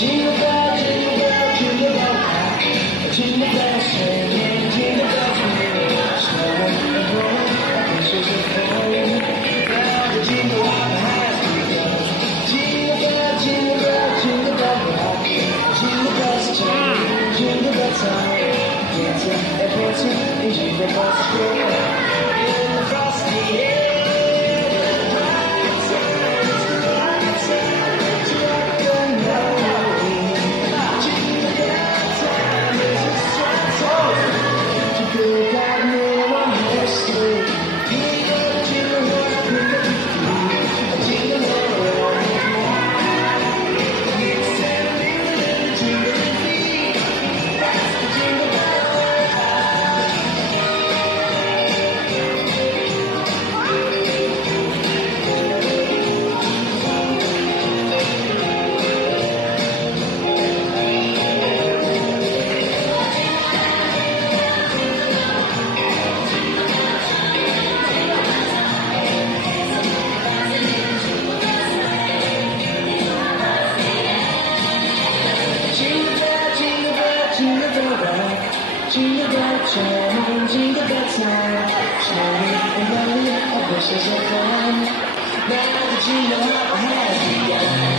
Jingle bell, jingle bell, jingle bell rock. Jingle bells swinging, jingle bells ringing, snowing and blowing, bushes are falling. Now the jingle hop has begun. Jingle bell, jingle bell, jingle bell rock. Jingle bells chime, jingle bell time. Dancing and prancing in jingle bell square. In the frosty air. Jingle bell chime, jingle bell time. Snowing and blowing, our bushes are gone. Now the jingle hop has begun.